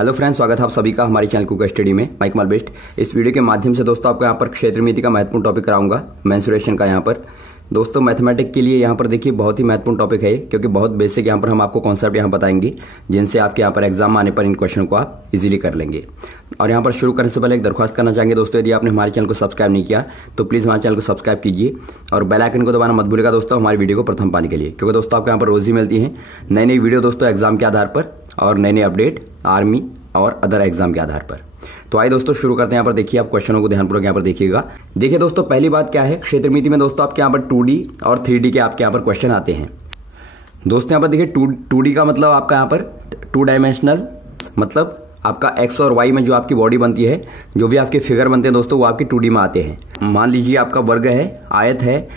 Hello friends, स्वागत है आप सभी का हमारे चैनल कुक स्टडी में। माइक माल बेस्ट। इस वीडियो के माध्यम से दोस्तों आपको यहाँ पर क्षेत्रमिति का महत्वपूर्ण टॉपिक कराऊंगा, मेंसुरेशन का। यहाँ पर दोस्तों मैथमेटिक के लिए यहाँ पर देखिए बहुत ही महत्वपूर्ण टॉपिक है, क्योंकि बहुत बेसिक यहाँ पर हम आपको कॉन्सेप्ट यहाँ बताएंगे, जिनसे आपके यहाँ पर एग्जाम आने पर इन क्वेश्चन को आप इजीली कर लेंगे। और यहाँ पर शुरू करने से पहले एक दरख्वास्त करना चाहेंगे दोस्तों, यदि आपने हमारे चैनल को सब्सक्राइब नहीं किया तो प्लीज हमारे चैनल को सब्सक्राइब कीजिए और बेल आइकन को दबाना मत भूलिएगा दोस्तों, हमारी वीडियो को प्रथम पाने के लिए। क्योंकि दोस्तों आपको यहाँ पर रोज ही मिलती है नई नई वीडियो दोस्तों एग्जाम के आधार पर और नए नए अपडेट आर्मी और अदर एग्जाम के आधार पर। तो आइए दोस्तों शुरू करते हैं। यहाँ पर देखिए, आप क्वेश्चनों को ध्यानपूर्वक यहाँ पर देखिएगा। देखिए दोस्तों, पहली बात क्या है, क्षेत्रमिति में दोस्तों आपके यहाँ पर 2D और 3D के आपके यहाँ पर क्वेश्चन आते हैं। दोस्तों यहाँ पर देखिए 2D का मतलब आपका यहाँ पर 2 डायमेंशनल, मतलब आपका एक्स और वाई में जो आपकी बॉडी बनती है, जो भी आपके फिगर बनते हैं दोस्तों, वो आपकी 2D में आते हैं। मान लीजिए आपका वर्ग है, आयत है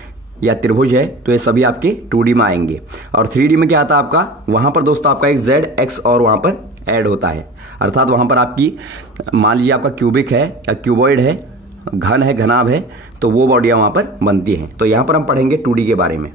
या त्रिभुज है, तो ये सभी आपके 2D में आएंगे। और 3D में क्या आता है आपका, वहां पर दोस्तों आपका एक Z, X और वहां पर ऐड होता है। अर्थात वहां पर आपकी मान लीजिए आपका क्यूबिक है या क्यूबॉइड है, घन है, घनाभ है, तो वो बॉडियां वहां पर बनती हैं। तो यहां पर हम पढ़ेंगे 2D के बारे में।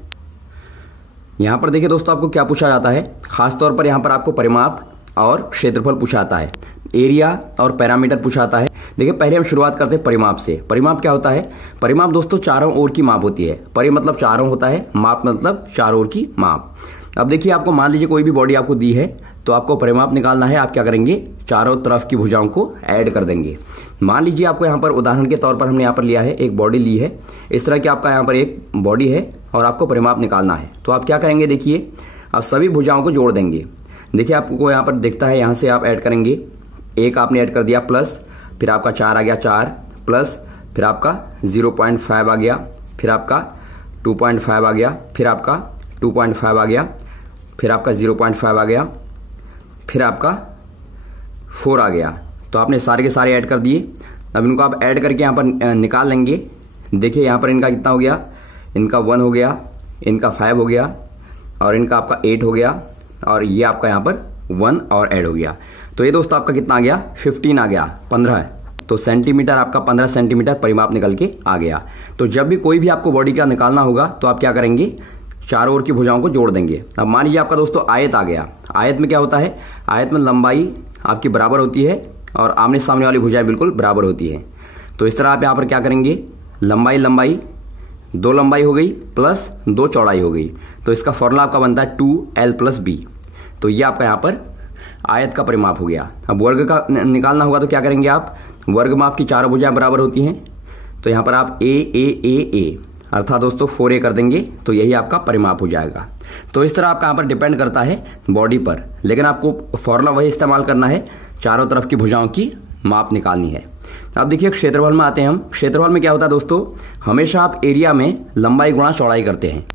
यहां पर देखिए दोस्तों आपको क्या पूछा जाता है, खासतौर पर यहां पर आपको परिमाप और क्षेत्रफल पूछा जाता है, एरिया और पैरामीटर पूछा जाता है। देखिए पहले हम शुरुआत करते हैं परिमाप से। परिमाप क्या होता है? परिमाप दोस्तों चारों ओर की माप होती है। परि मतलब चारों होता है, माप मतलब चारों ओर की माप। अब देखिए आपको मान लीजिए कोई भी बॉडी आपको दी है, तो आपको परिमाप निकालना है। आप क्या करेंगे, चारों तरफ की भुजाओं को ऐड कर देंगे। मान लीजिए आपको यहाँ पर उदाहरण के तौर पर हमने यहाँ पर लिया है, एक बॉडी ली है, इस तरह की आपका यहाँ पर एक बॉडी है और आपको परिमाप निकालना है। तो आप क्या करेंगे, देखिए आप सभी भुजाओं को जोड़ देंगे। देखिए आपको यहाँ पर दिखता है, यहाँ से आप ऐड करेंगे, एक आपने ऐड कर दिया प्लस, फिर आपका 4 आ गया, 4 प्लस, फिर आपका 0.5 आ गया, फिर आपका 2.5 आ गया, फिर आपका 2.5 आ गया, फिर आपका 0.5 आ गया, फिर आपका 4 आ गया। तो आपने सारे के सारे ऐड कर दिए। अब इनको आप ऐड करके यहाँ पर निकाल लेंगे। देखिए यहाँ पर इनका कितना हो गया, इनका 1 हो गया, इनका 5 हो गया और इनका आपका 8 हो गया, और ये आपका यहाँ पर 1 और ऐड हो गया। तो ये दोस्तों आपका कितना आ गया, 15 आ गया, 15। तो सेंटीमीटर आपका 15 सेंटीमीटर परिमाप निकल के आ गया। तो जब भी कोई भी आपको बॉडी का निकालना होगा तो आप क्या करेंगे, चारों ओर की भुजाओं को जोड़ देंगे। अब मान लीजिए आपका दोस्तों आयत आ गया। आयत में क्या होता है, आयत में लंबाई आपकी बराबर होती है और आमने सामने वाली भुजाएं बिल्कुल बराबर होती है। तो इस तरह आप यहाँ पर क्या करेंगे, लंबाई लंबाई 2 लंबाई हो गई प्लस 2 चौड़ाई हो गई। तो इसका फॉर्मूला आपका बनता है 2L+B। तो ये आपका यहाँ पर आयत का परिमाप हो गया। अब वर्ग का निकालना होगा तो क्या करेंगे आप, वर्ग में आपकी चारों भुजाएं बराबर होती हैं, तो यहाँ पर आप ए अर्थात दोस्तों 4A कर देंगे, तो यही आपका परिमाप हो जाएगा। तो इस तरह आपका यहाँ पर डिपेंड करता है बॉडी पर, लेकिन आपको फॉर्मूला वही इस्तेमाल करना है, चारों तरफ की भुजाओं की माप निकालनी है। अब देखिए क्षेत्रफल में आते हैं हम। क्षेत्रफल में क्या होता है दोस्तों, हमेशा आप एरिया में लंबाई गुणा चौड़ाई करते हैं।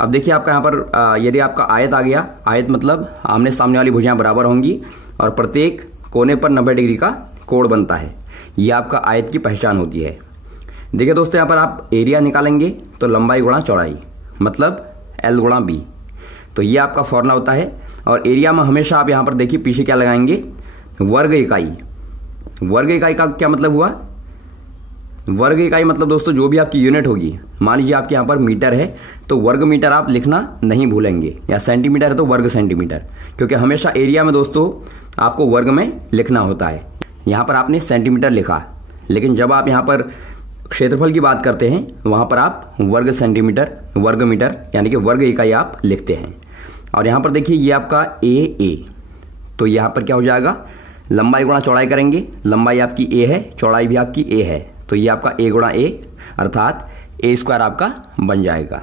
अब देखिए आपका यहाँ पर यदि आपका आयत आ गया, आयत मतलब आमने सामने वाली भुजाएं बराबर होंगी और प्रत्येक कोने पर 90 डिग्री का कोण बनता है। यह आपका आयत की पहचान होती है। देखिए दोस्तों यहाँ पर आप एरिया निकालेंगे तो लंबाई गुणा चौड़ाई मतलब L गुणा B। तो ये आपका फॉर्मूला होता है। और एरिया में हमेशा आप यहाँ पर देखिए पीछे क्या लगाएंगे, वर्ग इकाई। वर्ग इकाई का क्या मतलब हुआ, वर्ग इकाई मतलब दोस्तों जो भी आपकी यूनिट होगी, मान लीजिए आपके यहाँ पर मीटर है तो वर्ग मीटर आप लिखना नहीं भूलेंगे, या सेंटीमीटर है तो वर्ग सेंटीमीटर, क्योंकि हमेशा एरिया में दोस्तों आपको वर्ग में लिखना होता है। यहाँ पर आपने सेंटीमीटर लिखा, लेकिन जब आप यहाँ पर क्षेत्रफल की बात करते हैं वहां पर आप वर्ग सेंटीमीटर, वर्ग मीटर यानी कि वर्ग इकाई आप लिखते हैं। और यहाँ पर देखिए ये आपका ए, तो यहाँ पर क्या हो जाएगा, लंबाई गुणा चौड़ाई करेंगे, लंबाई आपकी A है, चौड़ाई भी आपकी A है, तो ये आपका A गुणा A अर्थात A² आपका बन जाएगा।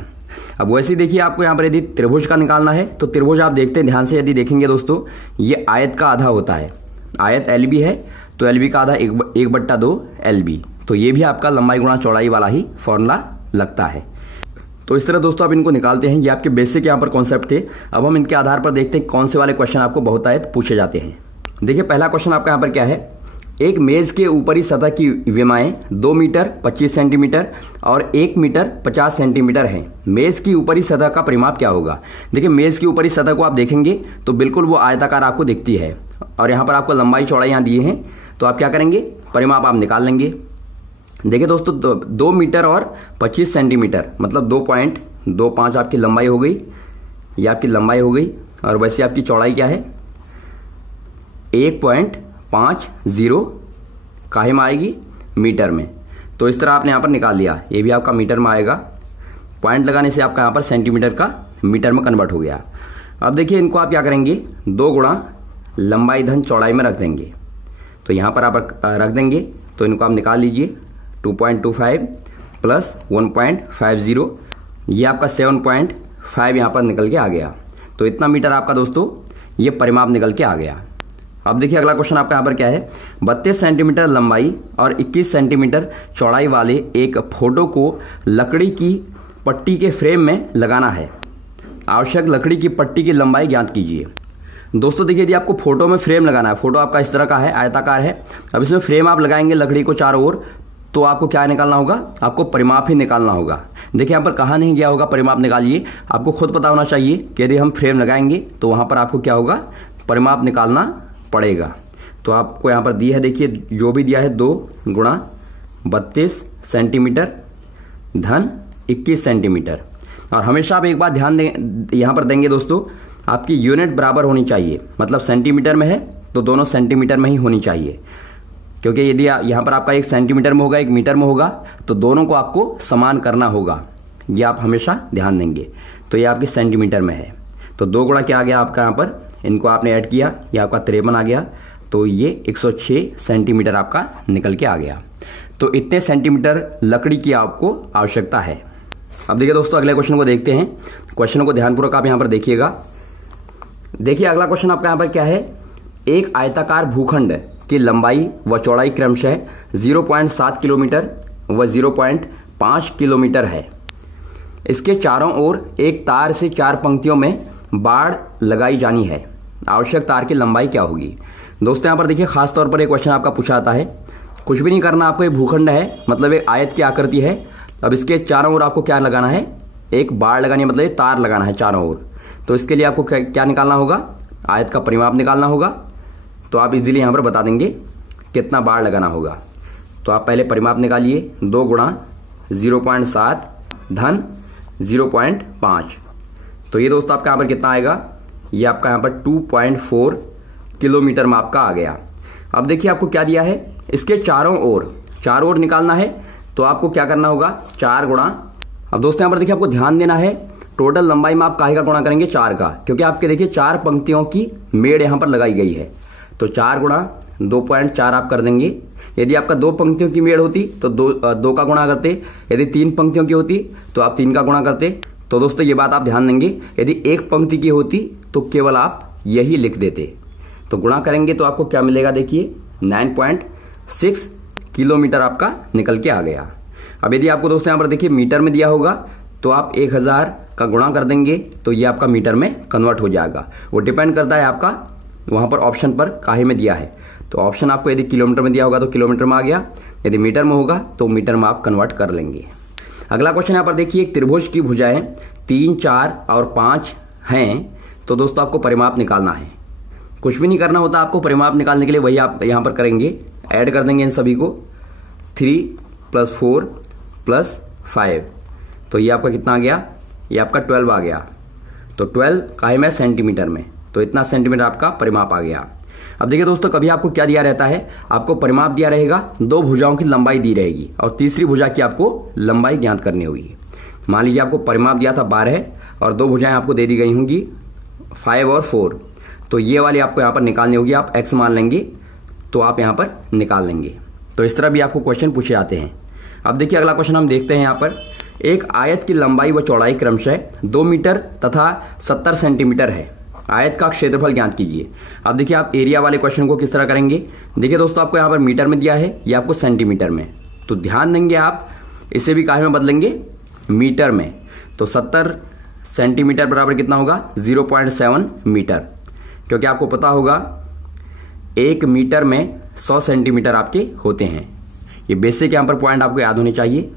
अब वैसे देखिए आपको यहाँ पर यदि त्रिभुज का निकालना है तो त्रिभुज आप देखते हैं ध्यान से, यदि देखेंगे दोस्तों ये आयत का आधा होता है। आयत LB है तो LB का आधा 1/2 LB। तो ये भी आपका लंबाई गुणा चौड़ाई वाला ही फॉर्मूला लगता है। तो इस तरह दोस्तों आप इनको निकालते हैं। ये आपके बेसिक यहाँ पर कॉन्सेप्ट थे। अब हम इनके आधार पर देखते हैं कौन से वाले क्वेश्चन आपको बहुतायत पूछे जाते हैं। देखिए पहला क्वेश्चन आपका यहाँ पर क्या है, एक मेज के ऊपरी सतह की विमाएं 2 मीटर 25 सेंटीमीटर और 1 मीटर 50 सेंटीमीटर हैं। मेज की ऊपरी सतह का परिमाप क्या होगा। देखिए मेज की ऊपरी सतह को आप देखेंगे तो बिल्कुल वो आयताकार आपको दिखती है, और यहाँ पर आपको लंबाई चौड़ाई यहाँ दिए हैं, तो आप क्या करेंगे, परिमाप आप निकाल लेंगे। देखिए दोस्तों 2 मीटर और 25 सेंटीमीटर मतलब 2.25 आपकी लंबाई हो गई, ये आपकी लंबाई हो गई। और वैसे आपकी चौड़ाई क्या है, 1.50 काहे में आएगी, मीटर में। तो इस तरह आपने यहां पर निकाल लिया, ये भी आपका मीटर में आएगा। पॉइंट लगाने से आपका यहां पर सेंटीमीटर का मीटर में कन्वर्ट हो गया। अब देखिए इनको आप क्या करेंगे, 2 गुणा लंबाई धन चौड़ाई में रख देंगे। तो यहां पर आप रख देंगे, तो इनको आप निकाल लीजिए। 2.25 प्लस 1.50, ये आपका 7.5 यहां पर निकल के आ गया। तो इतना मीटर आपका दोस्तों ये परिमाप निकल के आ गया। अब देखिए अगला क्वेश्चन आपका यहां पर क्या है, 32 सेंटीमीटर लंबाई और 21 सेंटीमीटर चौड़ाई वाले एक फोटो को लकड़ी की पट्टी के फ्रेम में लगाना है। आवश्यक लकड़ी की पट्टी की लंबाई ज्ञात कीजिए। दोस्तों देखिए यदि आपको फोटो में फ्रेम लगाना है, फोटो आपका इस तरह का है, आयताकार है। अब इसमें फ्रेम आप लगाएंगे लकड़ी को चारों ओर, तो आपको क्या निकालना होगा, आपको परिमाप ही निकालना होगा। देखिए यहाँ पर कहा नहीं गया होगा परिमाप निकालिए, आपको खुद पता होना चाहिए कि यदि हम फ्रेम लगाएंगे तो वहां पर आपको क्या होगा, परिमाप निकालना पड़ेगा। तो आपको यहां पर दिया है, देखिए जो भी दिया है 2 गुणा 32 सेंटीमीटर धन 21 सेंटीमीटर। और हमेशा आप एक बात ध्यान दें, यहां पर देंगे दोस्तों, आपकी यूनिट बराबर होनी चाहिए। मतलब सेंटीमीटर में है तो दोनों सेंटीमीटर में ही होनी चाहिए, क्योंकि यदि यहां पर आपका 1 सेंटीमीटर में होगा 1 मीटर में होगा तो दोनों को आपको समान करना होगा। ये आप हमेशा ध्यान देंगे। तो ये आपकी सेंटीमीटर में है, तो 2 गुणा क्या आ गया आपका, यहां पर इनको आपने ऐड किया, ये आपका 53 आ गया। तो ये 106 सेंटीमीटर आपका निकल के आ गया। तो इतने सेंटीमीटर लकड़ी की आपको आवश्यकता है। अब देखिए दोस्तों अगले क्वेश्चन को देखते हैं। क्वेश्चन को ध्यानपूर्वक आप यहां पर देखिएगा। देखिए अगला क्वेश्चन आपका यहां पर क्या है, एक आयताकार भूखंड की लंबाई व चौड़ाई क्रमशः 0.7 किलोमीटर व 0.5 किलोमीटर है। इसके चारों ओर एक तार से 4 पंक्तियों में बाड़ लगाई जानी है। आवश्यक तार की लंबाई क्या होगी। दोस्तों यहां पर देखिए खास तौर पर एक क्वेश्चन आपका पूछा आता है, कुछ भी नहीं करना आपको, एक भूखंड है, मतलब एक आयत की आकृति है। अब इसके चारों ओर आपको क्या लगाना है, एक बाड़ लगानी है, मतलब तार लगाना है चारों ओर। तो इसके लिए आपको क्या निकालना होगा, आयत का परिमाप निकालना होगा। तो आप इजीली यहां पर बता देंगे कितना बाड़ लगाना होगा। तो आप पहले परिमाप निकालिए, 2 गुणा 0.7 धन 0.5। तो ये दोस्तों आपका यहां पर कितना आएगा, ये आपका यहां पर 2.4 किलोमीटर में आपका आ गया। अब देखिए आपको क्या दिया है, इसके चारों ओर निकालना है। तो आपको क्या करना होगा, 4 गुणा। अब दोस्तों यहां पर देखिए आपको ध्यान देना है, टोटल लंबाई में आप काहे का गुणा करेंगे, 4 का, क्योंकि आपके देखिए 4 पंक्तियों की मेड़ यहां पर लगाई गई है। तो 4 गुणा 2.4 आप कर देंगे। यदि आपका 2 पंक्तियों की मेड़ होती तो 2 का गुणा करते, यदि 3 पंक्तियों की होती तो आप 3 का गुणा करते। तो दोस्तों ये बात आप ध्यान देंगे, यदि 1 पंक्ति की होती तो केवल आप यही लिख देते। तो गुणा करेंगे तो आपको क्या मिलेगा, देखिए 9.6 किलोमीटर आपका निकल के आ गया। अब यदि आपको दोस्तों यहां पर देखिए मीटर में दिया होगा तो आप 1000 का गुणा कर देंगे तो ये आपका मीटर में कन्वर्ट हो जाएगा। वो डिपेंड करता है आपका वहां पर ऑप्शन पर काहे में दिया है। तो ऑप्शन आपको यदि किलोमीटर में दिया होगा तो किलोमीटर में आ गया, यदि मीटर में होगा तो मीटर में आप कन्वर्ट कर लेंगे। अगला क्वेश्चन यहां पर देखिए, एक त्रिभुज की भुजाएं 3, 4 और 5 हैं। तो दोस्तों आपको परिमाप निकालना है, कुछ भी नहीं करना होता आपको परिमाप निकालने के लिए, वही आप यहां पर करेंगे, ऐड कर देंगे इन सभी को, 3 + 4 + 5। तो ये आपका कितना आ गया, ये आपका 12 आ गया। तो 12 काहे में, सेंटीमीटर में। तो इतना सेंटीमीटर आपका परिमाप आ गया। अब देखिए दोस्तों कभी आपको क्या दिया रहता है, आपको परिमाप दिया रहेगा, 2 भुजाओं की लंबाई दी रहेगी और तीसरी भुजा की आपको लंबाई ज्ञात करनी होगी। मान लीजिए आपको परिमाप दिया था 12 और 2 भुजाएं आपको दे दी गई होंगी 5 और 4। तो ये वाली आपको यहां पर निकालनी होगी, आप x मान लेंगे तो आप यहां पर निकाल लेंगे। तो इस तरह भी आपको क्वेश्चन पूछे जाते हैं। अब देखिए अगला क्वेश्चन हम देखते हैं। यहां पर एक आयत की लंबाई व चौड़ाई क्रमशः 2 मीटर तथा 70 सेंटीमीटर है। आयत का क्षेत्रफल ज्ञात कीजिए। अब देखिए आप एरिया वाले क्वेश्चन को किस तरह करेंगे। देखिए दोस्तों आपको यहां पर मीटर में दिया है, ये आपको सेंटीमीटर में। तो ध्यान देंगे आप, इसे भी काहे में बदलेंगे, मीटर में। तो 70 सेंटीमीटर बराबर कितना होगा, 0.7 मीटर, क्योंकि आपको पता होगा 1 मीटर में 100 सेंटीमीटर आपके होते हैं। ये बेसिक यहां पर पॉइंट आपको याद होने चाहिए।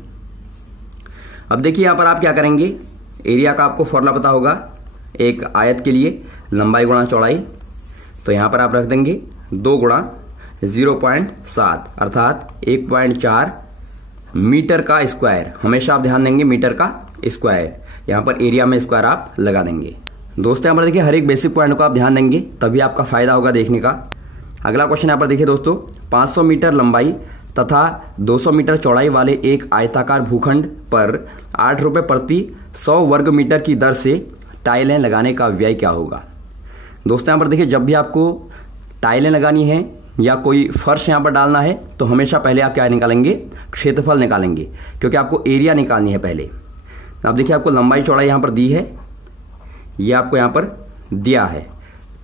अब देखिए यहां पर आप क्या करेंगे, एरिया का आपको फॉर्मूला पता होगा, एक आयत के लिए लंबाई गुणा चौड़ाई। तो यहां पर आप रख देंगे 2 गुणा 0.7 अर्थात 1.4 मीटर का स्क्वायर। हमेशा आप ध्यान देंगे मीटर का स्क्वायर, यहां पर एरिया में स्क्वायर आप लगा देंगे। दोस्तों यहां पर देखिए हर एक बेसिक पॉइंट को आप ध्यान देंगे, तभी आपका फायदा होगा देखने का। अगला क्वेश्चन यहाँ पर देखिए दोस्तों, 500 मीटर लंबाई तथा 200 मीटर चौड़ाई वाले एक आयताकार भूखंड पर 8 रुपए प्रति 100 वर्ग मीटर की दर से टाइलें लगाने का व्यय क्या होगा। दोस्तों यहाँ पर देखिए, जब भी आपको टाइलें लगानी है या कोई फर्श यहाँ पर डालना है तो हमेशा पहले आप क्या निकालेंगे, क्षेत्रफल निकालेंगे, क्योंकि आपको एरिया निकालनी है पहले। अब देखिए आपको लंबाई चौड़ाई यहाँ पर दी है, ये आपको यहाँ पर दिया है,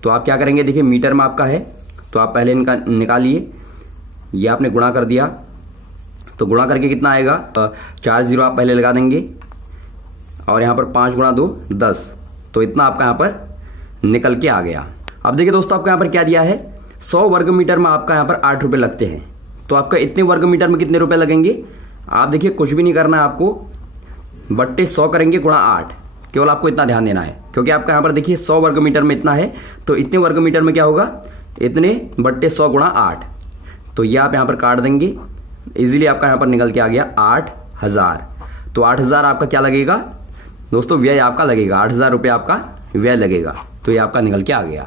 तो आप क्या करेंगे, देखिए मीटर में आपका है तो आप पहले इनका निकालिए। ये आपने गुणा कर दिया तो गुणा करके कितना आएगा, 4 जीरो आप पहले लगा देंगे और यहाँ पर 5 गुणा 2 10, तो इतना आपका यहाँ पर निकल के आ गया। अब देखिए दोस्तों, आपका यहाँ पर क्या दिया है, 100 वर्ग मीटर में आपका यहाँ पर 8 रुपए लगते हैं, तो आपका इतने वर्ग मीटर में कितने रुपए लगेंगे। आप देखिए कुछ भी नहीं करना है आपको, बट्टे 100 करेंगे गुणा 8, केवल आपको इतना ध्यान देना है, क्योंकि आपका यहाँ पर देखिए 100 वर्ग मीटर में इतना है, तो इतने वर्ग मीटर में क्या होगा, इतने बट्टे 100 गुणा 8, तो ये आप यहाँ पर काट देंगे, इजीली आपका यहाँ पर निकल के आ गया 8000। तो 8000 आपका क्या लगेगा दोस्तों, व्यय आपका लगेगा, 8000 रुपये आपका व्यय लगेगा, तो ये आपका निकल के आ गया।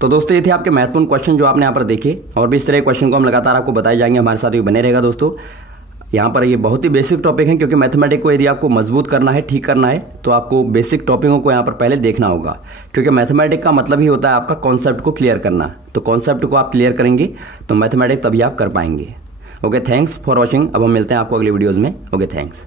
तो दोस्तों ये थे आपके महत्वपूर्ण क्वेश्चन जो आपने यहाँ पर देखे, और भी इस तरह के क्वेश्चन को हम लगातार आपको बताए जाएंगे, हमारे साथ ये बने रहेगा दोस्तों। यहाँ पर ये बहुत ही बेसिक टॉपिक है, क्योंकि मैथमेटिक्स को यदि आपको मजबूत करना है, ठीक करना है, तो आपको बेसिक टॉपिकों को यहाँ पर पहले देखना होगा, क्योंकि मैथमेटिक्स का मतलब ही होता है आपका कॉन्सेप्ट को क्लियर करना। तो कॉन्सेप्ट को आप क्लियर करेंगे तो मैथमेटिक्स तभी आप कर पाएंगे। Okay, thanks for watching. अब हम मिलते हैं आपको अगले वीडियोज में। Okay, thanks.